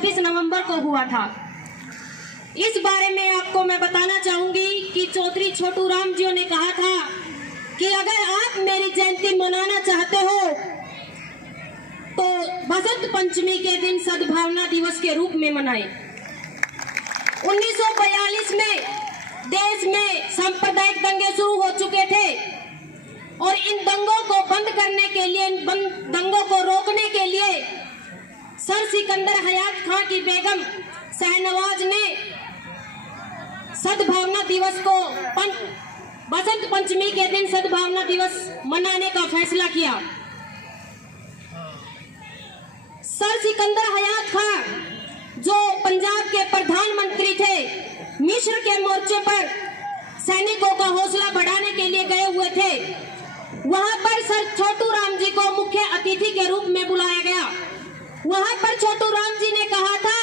24 नवंबर को हुआ था। इस बारे में आपको मैं बताना चाहूंगी कि चौधरी छोटू राम जी ने कहा था कि अगर आप मेरी जयंती मनाना चाहते हो तो बसंत पंचमी के दिन सद्भावना दिवस के रूप में मनाएं। 1942 में देश में सांप्रदायिक दंगे शुरू हो चुके थे और इन दंगों को बंद करने के लिए, इन दंगों को रोकने के लिए सर सिकंदर हयात खां की बेगम शाहनवाज ने सद्भावना दिवस को बसंत पंचमी के दिन सद्भावना दिवस मनाने का फैसला किया। सर सिकंदर हयात खां जो पंजाब के प्रधानमंत्री थे, मिस्र के मोर्चे पर सैनिकों का हौसला बढ़ाने के लिए गए हुए थे। वहां पर सर छोटू राम जी को मुख्य अतिथि के रूप में बुलाया गया। वहां पर छोटू राम जी ने कहा था,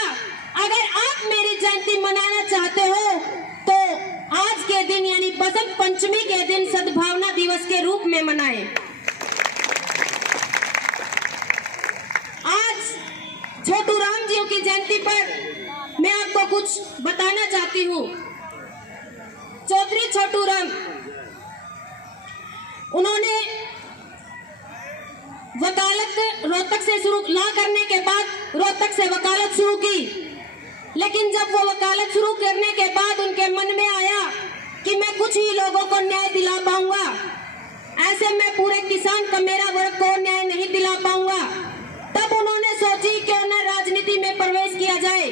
अगर आप मेरी जयंती मनाना चाहते हो तो आज के दिन यानी बसंत पंचमी के दिन सद्भावना दिवस के रूप में मनाएं। आज छोटू राम जी की जयंती पर मैं आपको कुछ बताना चाहती हूँ। चौधरी छोटू राम, उन्होंने वकालत रोहतक से शुरू ला करने के बाद रोहतक से वकालत शुरू की, लेकिन जब वो वकालत शुरू करने के बाद उनके मन में आया कि मैं कुछ ही लोगों को न्याय दिला पाऊंगा, ऐसे मैं पूरे किसान का मेरा वर्ग को न्याय नहीं दिला पाऊंगा। तब उन्होंने सोची क्यों न राजनीति में प्रवेश किया जाए।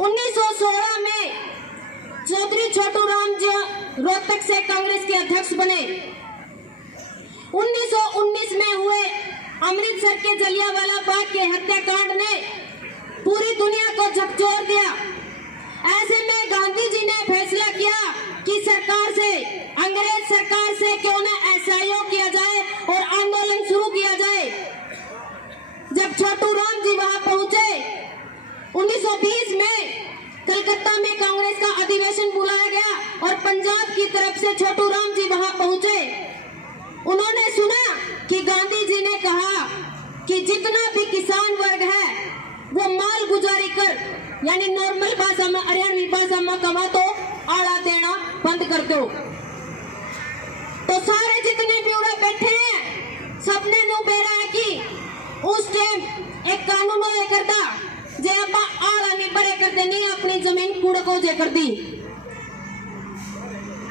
1916 में चौधरी छोटू राम जी रोहतक से कांग्रेस के अध्यक्ष बने। 1919 में हुए अमृतसर के जलियांवाला बाग के हत्याकांड ने पूरी दुनिया को झकझोर दिया। ऐसे में गांधी जी ने फैसला किया कि सरकार से, अंग्रेज सरकार से क्यों न असहयोग किया जाए और आंदोलन शुरू किया जाए। जब छोटू राम जी वहां पहुंचे 1920 में कलकत्ता में कांग्रेस का अधिवेशन बुलाया गया और पंजाब की तरफ से छोटू राम जी वहां पहुंचे। उन्होंने सुना कि गांधी जी ने कहा कि जितना भी किसान वर्ग है वो माल गुजारी कर, यानी नॉर्मल भाषा में, हरियाणवी भाषा में कमा तो आड़ा देना बंद कर दो। तो सारे जितने भी उड़े बैठे हैं सबने नु बेरा है कि उस टाइम एक कानून होया करता जे आप आड़ा नहीं भरे कर देनी, अपनी जमीन कुड़को जे कर दी।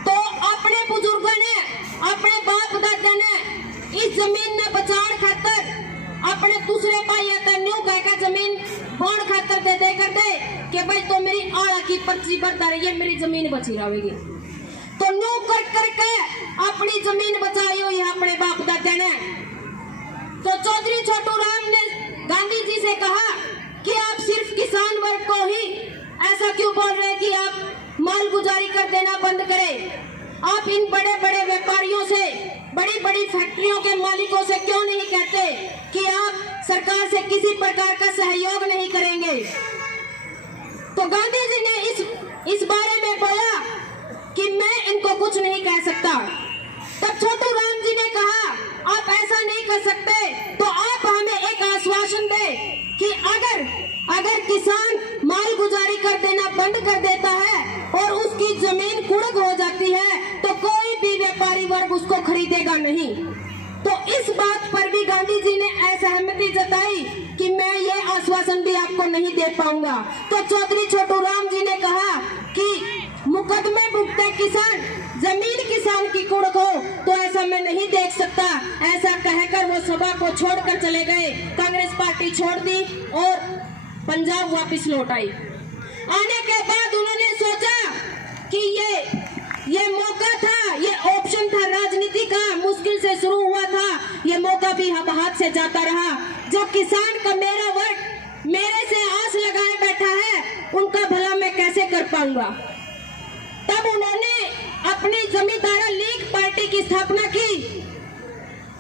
तो अपने बुजुर्गों ने, अपने बाप दादा ने इस जमीन ने बचाने खातर अपने दूसरे भाई न्यू कहकर जमीन बौन खातर दे कर दे कि भाई तो मेरी आड़ा की पर्ची भरता रही है, मेरी जमीन बची रहेगी। तो न्यू कर करके अपनी जमीन बचाई हुई है अपने बाप दादा ने। तो चौधरी छोटू राम ने गांधी जी से कहा कि आप सिर्फ किसान वर्ग को ही ऐसा क्यों बोल रहे कि आप माल गुजारी कर देना बंद करें। आप इन बड़े बड़े व्यापारियों से, बड़ी बड़ी फैक्ट्रियों के मालिकों से क्यों नहीं कहते कि आप सरकार से किसी प्रकार का सहयोग नहीं करेंगे। तो गांधी जी ने इस बारे में बोला कि मैं इनको कुछ नहीं कह सकता। तब छोटू राम जी ने कहा, आप ऐसा नहीं कर सकते तो आप हमें एक आश्वासन दें कि अगर किसान माल गुजारी कर देना बंद कर देता है और उसकी जमीन कुड़क हो जाती है तो कोई भी व्यापारी वर्ग उसको खरीदेगा नहीं। तो इस बात पर भी गांधी जी ने असहमति जताई कि मैं ये आश्वासन भी आपको नहीं दे पाऊंगा। तो चौधरी छोटू राम जी ने कहा कि मुकदमे भुगते किसान, जमीन किसान की कुड़क हो तो ऐसा मैं नहीं देख सकता। ऐसा कहकर वो सभा को छोड़कर चले गए। कांग्रेस पार्टी छोड़ दी और पंजाब वापस लौट आई। आने के बाद उन्होंने सोचा कि ये मौका था, ये ऑप्शन था राजनीति का, मुश्किल से शुरू हुआ था, ये मौका भी अब हाथ से जाता रहा। जो किसान का मेरा वर्ग मेरे से आस लगाए बैठा है उनका भला मैं कैसे कर पाऊंगा। तब उन्होंने अपनी जमींदारा लीग पार्टी की स्थापना की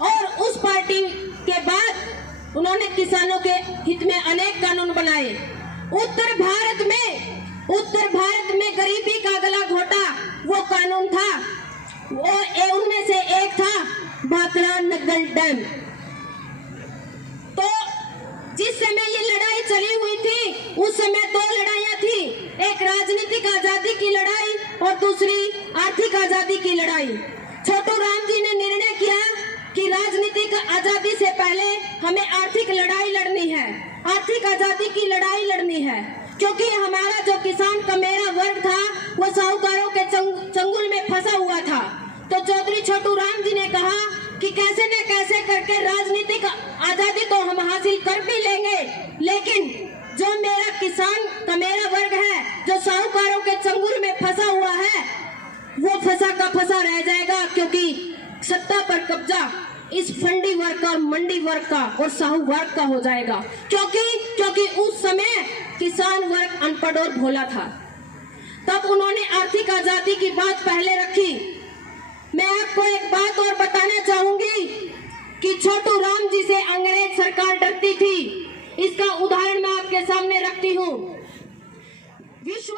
और उस पार्टी के बाद उन्होंने किसानों के हित में अनेक कानून बनाए। उत्तर भारत में गरीबी का गला घोटा वो कानून था, वो उनमें से एक था भाखड़ा नग्गल डैम। तो जिस समय ये लड़ाई चली हुई थी उस समय दो लड़ाइयां थी, एक राजनीतिक आजादी की लड़ाई और दूसरी आर्थिक आजादी की लड़ाई। छोटू राम जी ने निर्णय किया कि राजनीतिक आजादी से पहले हमें आर्थिक लड़ाई लड़नी है, आर्थिक आजादी की लड़ाई लड़नी है, क्योंकि हमारा जो किसान कमेरा वर्ग था वो साहूकारों के चंगुल में फंसा हुआ था। तो चौधरी छोटू राम जी ने कहा कि कैसे न कैसे करके राजनीतिक आजादी तो हम हासिल कर भी लेंगे, लेकिन जो मेरा किसान कमेरा वर्ग है जो साहूकारों के चंगुल में फंसा हुआ है वो फंसा का फंसा रह जाएगा, क्योंकि सत्ता पर कब्जा इस फंडी वर्ग का और मंडी वर्ग का और साहू वर्ग का हो जाएगा, क्योंकि उस समय किसान वर्ग अनपढ़ और भोला था। तब उन्होंने आर्थिक आजादी की बात पहले रखी। मैं आपको एक बात और बताना चाहूंगी कि छोटू राम जी से अंग्रेज सरकार डरती थी। इसका उदाहरण मैं आपके सामने रखती हूँ। विश्व